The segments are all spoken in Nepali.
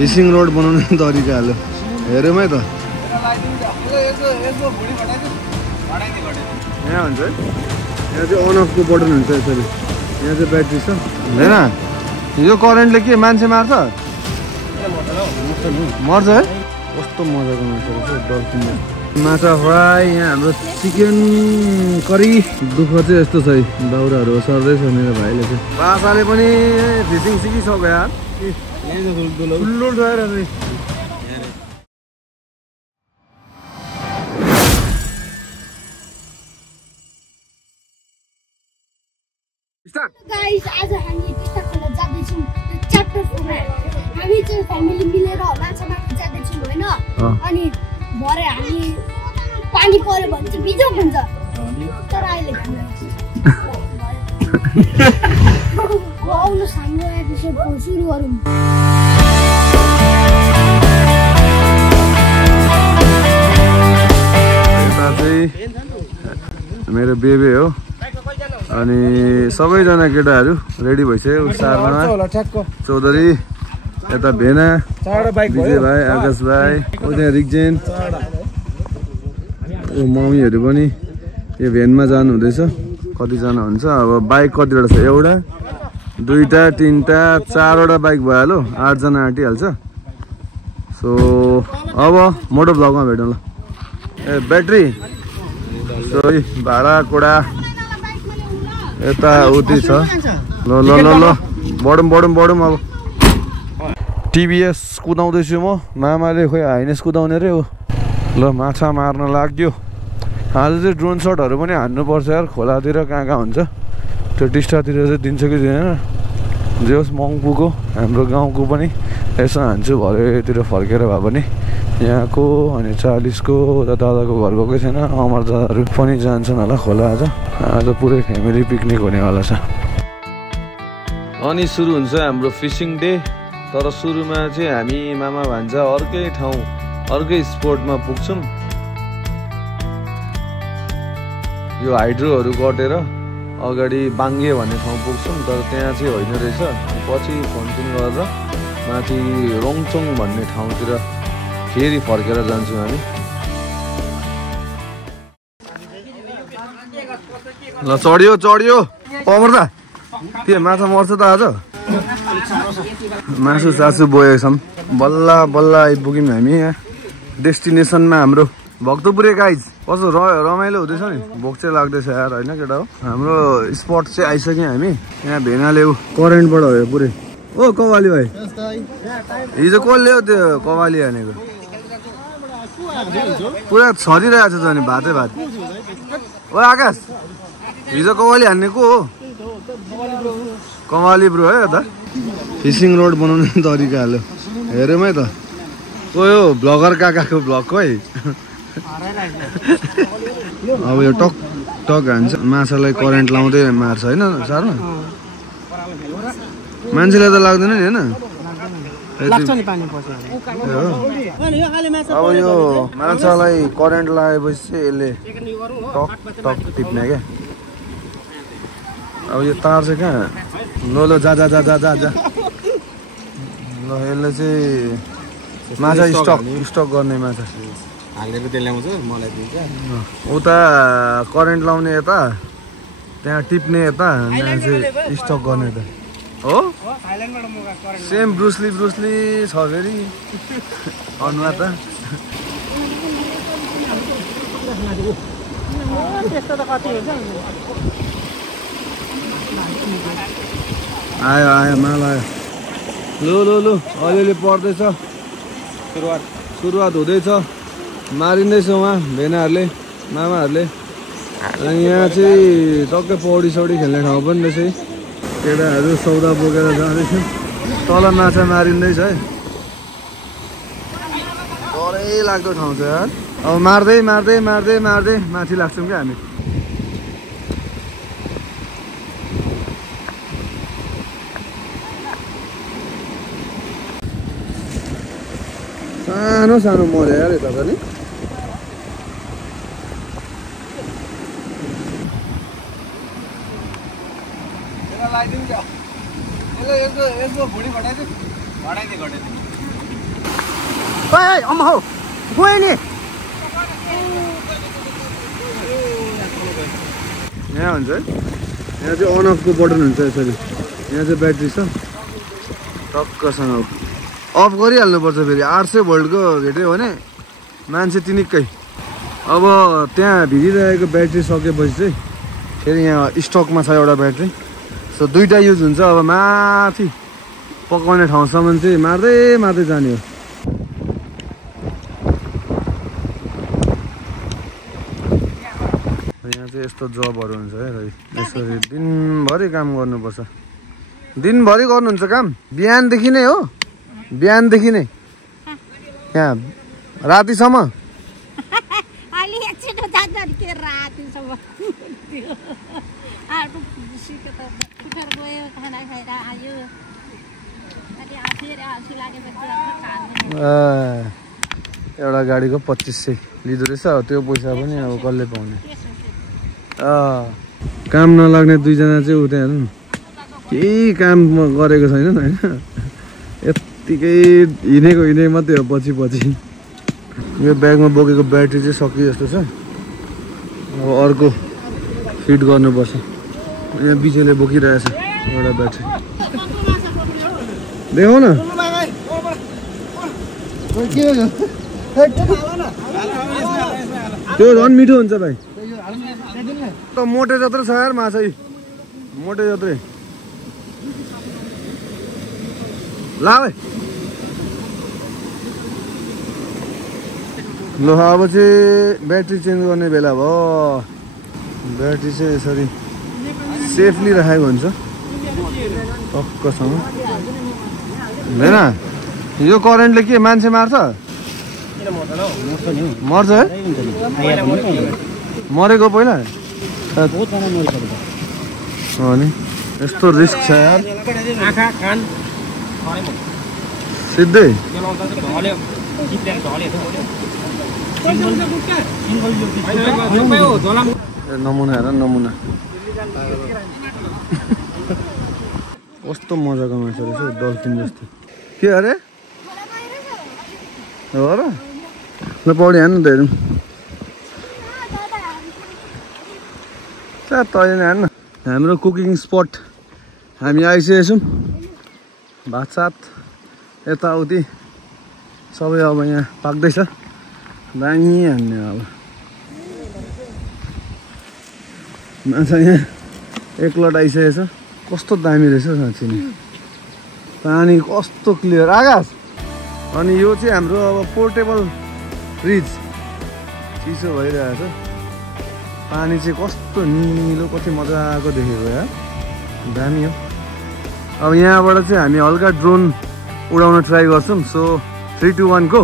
फिसिङ रोड बनाउने तरिका हाल्यो हेरौँ है त यहाँ हुन्छ है यहाँ चाहिँ अन अफको बटन हुन्छ यसरी यहाँ चाहिँ ब्याट्री छ हुँदैन यो करेन्टले के मान्छे मार्छ मर्छ है कस्तो मजाको माछा रहेछ डल्फिन माछा फ्राई यहाँ हाम्रो चिकन करी दुःख चाहिँ यस्तो छ है दाउराहरू सर्दैछ मेरो भाइले चाहिँ बासाले पनि फिसिङ सिकिसक्यो यार ठुलो ठुलो गाइस आज हामी टिस्टा खोला जाँदैछौँ च्याप्टर 4 हामी चाहिँ फ्यामिली मिलेर माछा मार्न जाँदैछौँ हैन अनि भरे हामी पानी पर्यो भने चाहिँ बिजोग हुन्छ तर अहिले आउनु हाम्रो एपिसोड सुरु गरौँ यता चाहिँ मेरो बेबी हो अनि सबैजना केटाहरू रेडी भइसक्यो सारमा चौधरी यता भेना विजय भाइ आकाश भाइ त्यहाँ रिक्जेन मम्मीहरू पनि यो भेनमा जानु हुँदैछ कतिजना हुन्छ अब बाइक कतिवटा छ एउटा दुईटा तीनटा चारवटा बाइक भइहाल्यो 8 जना आँटिहाल्छ सो अब मोटो ब्लगमा भेटौँ ल ए ब्याट्री सो भाडा कोडा यता उति छ ल ल ल ल बढौँ बढौँ बढौँ अब टिभीएस कुदाउँदैछु म मामाले खोइ हाइनेस कुदाउने रे हो ल माछा मार्न लाग्यो आज चाहिँ ड्रोन सटहरू पनि हान्नुपर्छ यार खोलातिर कहाँ कहाँ हुन्छ त्यो टिस्टातिर चाहिँ दिन्छ कि दिँदैन जे होस् मङ्पुको हाम्रो गाउँको पनि यसो हान्छु भरेतिर फर्केर भए पनि यहाँको अनि 40को दादाको घर गएकै छैन अमर दादाहरू पनि जान्छन् होला खोला आज पुरै फ्यामिली पिकनिक हुनेवाला छ अनि सुरु हुन्छ हाम्रो फिसिङ डे तर सुरुमा चाहिँ हामी मामा भान्जा अर्कै ठाउँ अर्कै स्पोटमा पुग्छौँ यो हाइड्रोहरू कटेर अगाडि बाङ्गे भन्ने ठाउँ पुग्छौँ तर त्यहाँ चाहिँ होइन रहेछ पछि फोनसोन गरेर माथि रोङचोङ भन्ने ठाउँतिर फेरि फर्केर जान्छौँ हामी ल चढ्यो चढ्यो मर्दा के माछा मर्छ त आज मासु सासु बोएका छौँ बल्ल बल्ल आइपुग्यौँ हामी यहाँ डेस्टिनेसनमा हाम्रो भक्तपुरे गाइज कस्तो रमाइलो हुँदैछ नि भोक चाहिँ लाग्दैछ यार होइन केटा हो हाम्रो स्पट चाहिँ आइसक्यौँ हामी यहाँ भेनाले करेन्टबाट हो पुरै ओ कवाली भाइ हिजो कसले हो त्यो कवाली हानेको पुरा छरिरहेको छ नि भातै भात ओ आकाश हिजो कवाली हान्ने को हो कवाली ब्रो है त फिसिङ रोड बनाउने तरिका हाल्यो हेरौँ है त को यो ब्लगर काकाको ब्लग है अब यो टक टक हान्छ माछालाई करेन्ट लाउँदै मार्छ होइन सारमा मान्छेलाई त लाग्दैन नि होइन अब यो माछालाई करेन्ट लगाएपछि चाहिँ यसले टक टक टिप्ने क्या अब यो तार चाहिँ कहाँ लो लो जा जा जा जा जा जा ल यसले चाहिँ माछा स्टक गर्ने माछा हालेर त्यसलाई मलाई दिन्छ उता करेन्ट लाउने यता त्यहाँ टिप्ने यता यहाँ चाहिँ स्टक गर्ने यता हो सेम ब्रुसली छ फेरि अनुहार त आयो आयो माल आयो लु लु लु अलिअलि पर्दैछ सुरुवात हुँदैछ मारिँदैछ उहाँ भेनाहरूले मामाहरूले अनि यहाँ चाहिँ टक्कै पौडी सौडी खेल्ने ठाउँ पनि रहेछ है केटाहरू सौदा बोकेर जाँदैछ तल माछा मारिँदैछ है डरै लाग्दो ठाउँ छ यार अब मार्दै मार्दै मार्दै मार्दै माथि लाग्छौँ क्या हामी सानो सानो मर्यो यार यता पनि अम्मा हौ गयो नि यहाँ हुन्छ है यहाँ चाहिँ अन अफको बटन हुन्छ यसरी यहाँ चाहिँ ब्याट्री छ टक्कसँग अफ गरिहाल्नुपर्छ फेरि 800 भोल्टको भेट्यो भने मान्छे तिनिक्कै अब त्यहाँ भिडिरहेको ब्याट्री सकेपछि चाहिँ फेरि यहाँ स्टकमा छ एउटा ब्याट्री सो दुईवटा युज हुन्छ अब माथि पकाउने ठाउँसम्म चाहिँ मार्दै मार्दै जाने हो यहाँ चाहिँ यस्तो जबहरू हुन्छ है यसरी दिनभरि काम गर्नुपर्छ दिनभरि गर्नुहुन्छ काम बिहानदेखि नै हो बिहानदेखि नै यहाँ रातिसम्म एउटा गाडीको 2500 लिँदो रहेछ त्यो पैसा पनि अब कसले पाउने काम नलाग्ने दुईजना चाहिँ उता हेर्नु केही काम गरेको छैनन् होइन यत्तिकै हिँडेको मात्रै हो पछि यो ब्यागमा बोकेको ब्याट्री चाहिँ सकियो जस्तो छ अब अर्को फिट गर्नुपर्छ यहाँ बिचले बोकिरहेछ एउटा ब्याट्री देखाउ न त्यो झन् मिठो हुन्छ भाइ त मोटे जत्रो छ यार माछा मोटे जत्रै ला भाइ ल अब चाहिँ ब्याट्री चेन्ज गर्ने बेला भयो ब्याट्री चाहिँ यसरी सेफली राखेको हुन्छ टक्कसँग होइन यो करेन्टले के मान्छे मार्छ मर्छ है मरेको पहिला हो नि यस्तो रिस्क छ यार सिधै नमुना हेर नमुना कस्तो मजाको माछा रहेछ डल्फिन जस्तो के अरे हो र ल पौडी हान्नु त हेरौँ तैँले हान्न हाम्रो कुकिङ स्पट हामी आइसकेको छौँ भातसात यताउति सबै अब यहाँ पाक्दैछ दामी हान्ने अब माछा यहाँ एक लट आइसकेको छ कस्तो दामी रहेछ साँच्ची नै पानी कस्तो क्लियर आकाश अनि यो चाहिँ हाम्रो अब पोर्टेबल फ्रिज चिसो भइरहेछ पानी चाहिँ कस्तो निलो कति मजाको देखेको यार दामी हो अब यहाँबाट चाहिँ हामी हल्का ड्रोन उडाउन ट्राई गर्छौँ सो 3 2 1 गो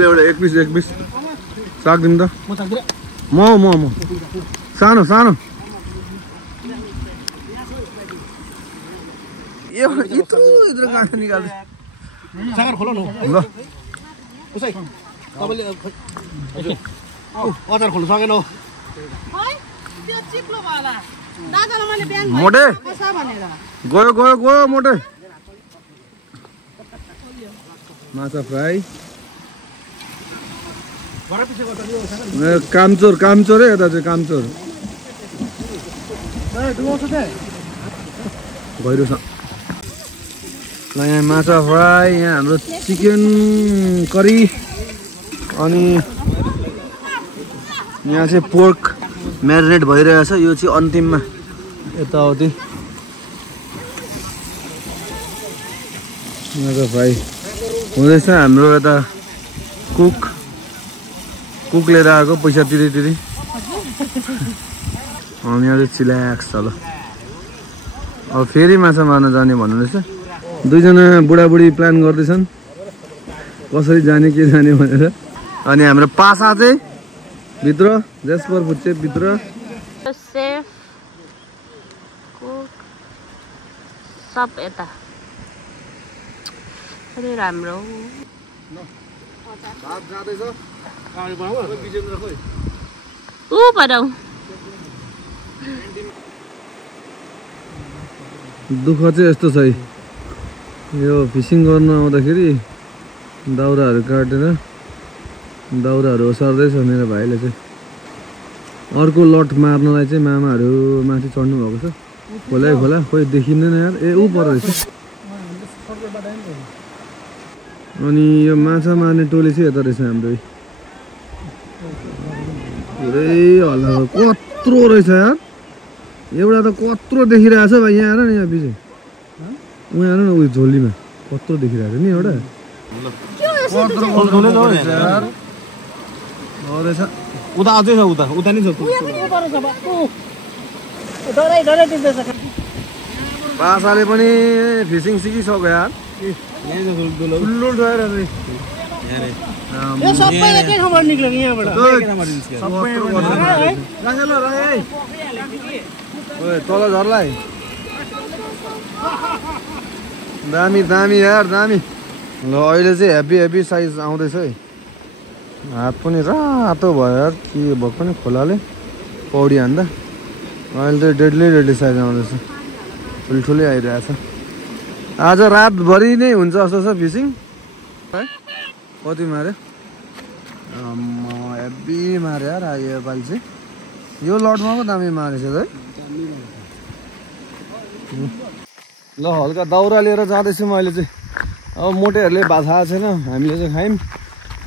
एउटा एक पिस साग दिनु त म सानो सानो यत्रो गाँठा निकाल्दै सागर खोल न ल उसै तपाईले अचार खोल्न सकेन हो त्यो चिप्लो वाला दादाले मैले बिहान मोटे कसो भनेर गयो मोटे माछा फ्राई कामचोर है यता चाहिँ कामचोर गहिरो छ ल यहाँ माछा फ्राई यहाँ हाम्रो चिकन करी अनि यहाँ चाहिँ पोर्क म्यारिनेट भइरहेछ यो चाहिँ अन्तिममा यताउति माछा फ्राई हुँदैछ हाम्रो यता कुक लिएर आएको पैसा तिरी अनि अझै चिल्याक्स छ ल अब फेरि माछा मार्न जाने भन्नुहुँदैछ दुईजना बुढाबुढी प्लान गर्दैछन् कसरी जाने के जाने भनेर अनि हाम्रो पासा चाहिँ भित्र जेस्पर फुच्चे भित्र सेफ कुक सब यता अलि राम्रो ऊ पराउ दुःख चाहिँ यस्तो छ यो फिसिङ गर्न आउँदाखेरि दाउराहरू काटेर दाउराहरू ओसार्दैछ मेरो भाइले चाहिँ अर्को लट मार्नलाई चाहिँ मामाहरू माथि चढ्नु भएको छ खोला खोइ देखिँदैन यार ए ऊ पर रहेछ अनि यो माछा मार्ने टोली चाहिँ यता रहेछ हाम्रो पुरै हल्ला कत्रो रहेछ यार एउटा त कत्रो देखिरहेछ भाइ यहाँ हेर न यहाँ पछि उहाँ हेर न उयो झोलीमा कत्रो देखिरहेको नि एउटा उता अझै छ उता नि छ पासाले पनि फिसिङ सिकिसक्यो यार सबै एकै ठाउँबाट निक्ल्यो यहाँबाट तल झर्ला दामी दामी यार दामी ल अहिले चाहिँ हेभी साइज आउँदैछ है हात पनि रातो भयो यार के भएको पनि खोलाले पौडी हान्दा अहिले चाहिँ डेडली साइज आउँदैछ ठुल्ठुलै आइरहेछ आज रातभरि नै हुन्छ जस्तो छ फिसिङ है कति माऱ्यो हेभी माऱ्यो यार योपालि चाहिँ यो लडमा पो दामी मारेछ है ल हल्का दाउरा लिएर जाँदैछु म अहिले चाहिँ अब मोटेहरूले भात खाएको छैन हामीले चाहिँ खायौँ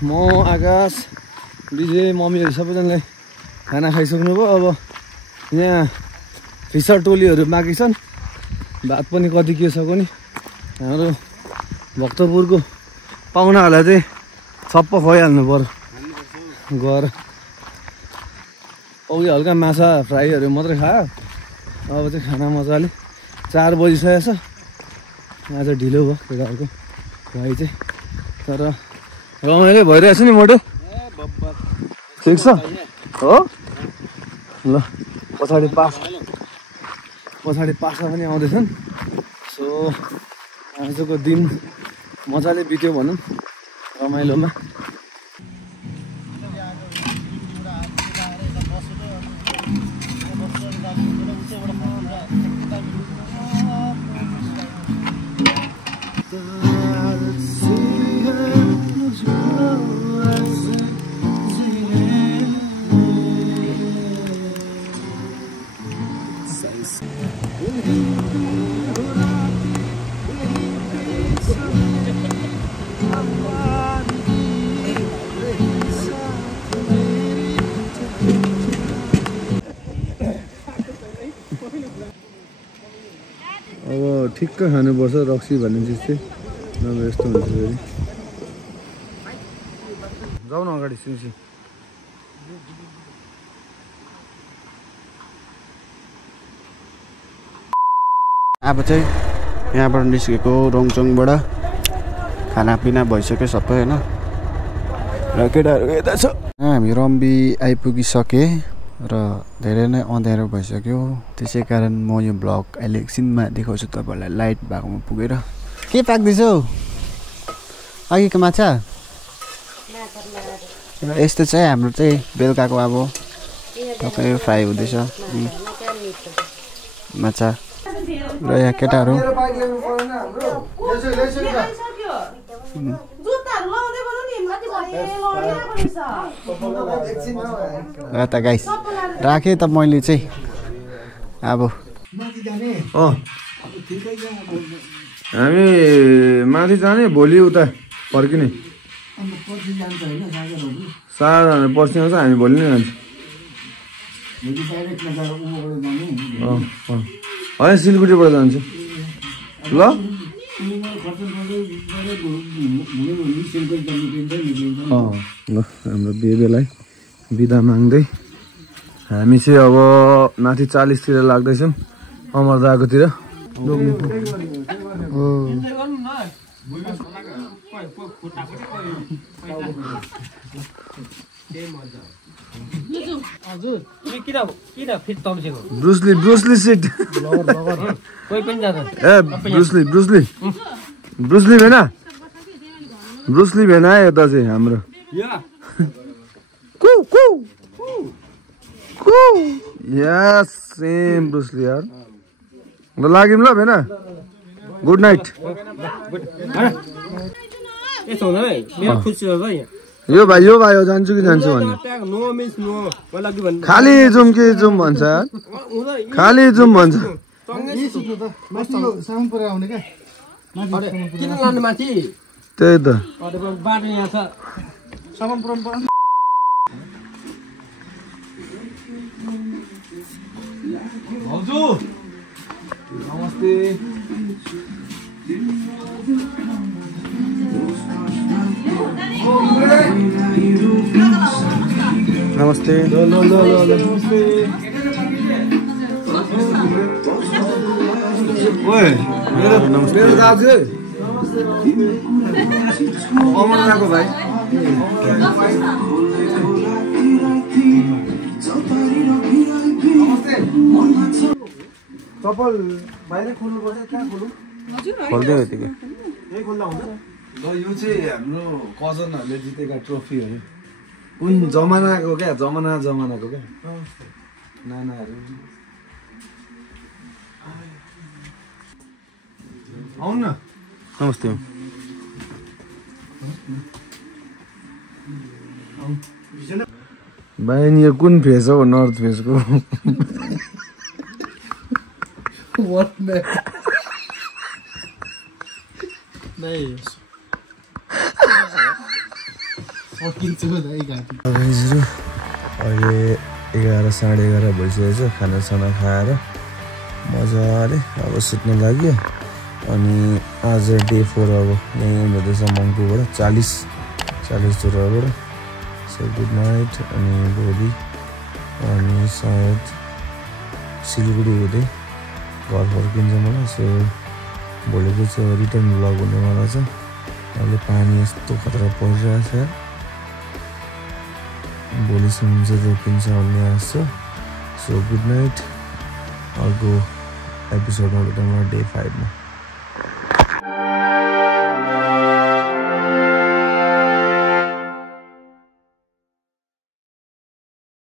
म आकाश विजय मम्मीहरू सबैजनालाई खाना खाइसक्नुभयो अब यहाँ फिसर टोलीहरू बाँकी छन् भात पनि कति के सको नि हाम्रो भक्तपुरको पाहुनाहरूलाई चाहिँ छप्प खुवाइहाल्नु पर्यो गएर अघि हल्का माछा फ्राईहरू मात्रै खायो अब चाहिँ खाना मजाले 4 बजिसकेको छ आज ढिलो भयो केटाहरूको खुवाइ चाहिँ तर रमाइलो भइरहेछ नि मोटो ठिक छ हो ल पछाडि पासा पनि आउँदैछन् सो आजको दिन मजाले बित्यो भनौँ रमाइलोमा अब ठिक्क खानुपर्छ रक्सी भन्ने चिज चाहिँ नभए यस्तो हुन्छ फेरि जाउँ न अगाडि सिन्सी अब चाहिँ यहाँबाट निस्केको रोङचोङबाट खानापिना भइसक्यो सबै होइन र केटाहरू यता छ हामी रम्बी आइपुगिसकेँ र धेरै नै अँध्यारो भइसक्यो त्यसै कारण म यो ब्लग अहिले एकछिनमा देखाउँछु तपाईँहरूलाई लाइट भएकोमा पुगेर के पाक्दैछौ अघिको माछा र यस्तो चाहिँ हाम्रो चाहिँ बेलुकाको अब टक्कै फ्राई हुँदैछ माछा र यहाँ केटाहरू त गाइस राखेँ त मैले चाहिँ अब हामी माथि जाने भोलि उता फर्किने सारा पर्सि आउँछ हामी भोलि नै जान्छौँ होइन सिलगढीबाट जान्छु ल ल हाम्रो बेबेलाई बिदा माग्दै हामी चाहिँ अब माथि 40 तिर लाग्दैछौँ अमरदाकोतिर हजुर किन फिट तम्सेको ब्रुसली सिट कोही पनि जाँदैन ए ब्रुसली भेना ब्रुसली भेना यता चाहिँ हाम्रो यस सेम ब्रुसली यार ल लाग्यौँ ल भेना गुड नाइट यस्तो हुँदैन है मेरो खुसी छ यहाँ यो भाइ जान्छु कि जान्छु भने नो मिन्स नो मलाई के भन्नु खाली जुम कि जुम भन्छ यार खाली जुम भन्छ किन लानु माथि त्यही त बाटो यहाँ छ सामान पुऱ्याउनु पर्छ भाउजू नमस्ते नमस्ते ओए मेरो दाजु अमरनाको भाइ चप्पल बाहिर खोल्नुपर्छ कहाँ खोल्नु खोल्दै यतिकै यही खोल्दा हुन्छ ल यो चाहिँ हाम्रो कजनहरूले जितेका ट्रफीहरू कुन जमानाको क्या जमानाको क्या नानाहरू आउनु न नमस्ते भाइ यो कुन फेस हो नर्थ फेसको अहिले 11 साढे 11 भइसकेको छ खानासाना खाएर मजाले अब सुत्न लाग्यो अनि आज डे 4 अब यहीँ हुँदैछ मङ्पूबाट 40 दुरबाट सो गुड नाइट अनि भोलि अनि सायद सिलगढी हुँदै घर फर्किन्छ मलाई सो भोलिको चाहिँ रिटर्न भ्लग हुनेवाला छ अहिले पानी यस्तो खतरा परिरहेछ भोलिसम्म चाहिँ रोकिन्छ भन्ने आश छ सो गुड नाइट अर्को एपिसोडमा भेटौँ डे 5 मा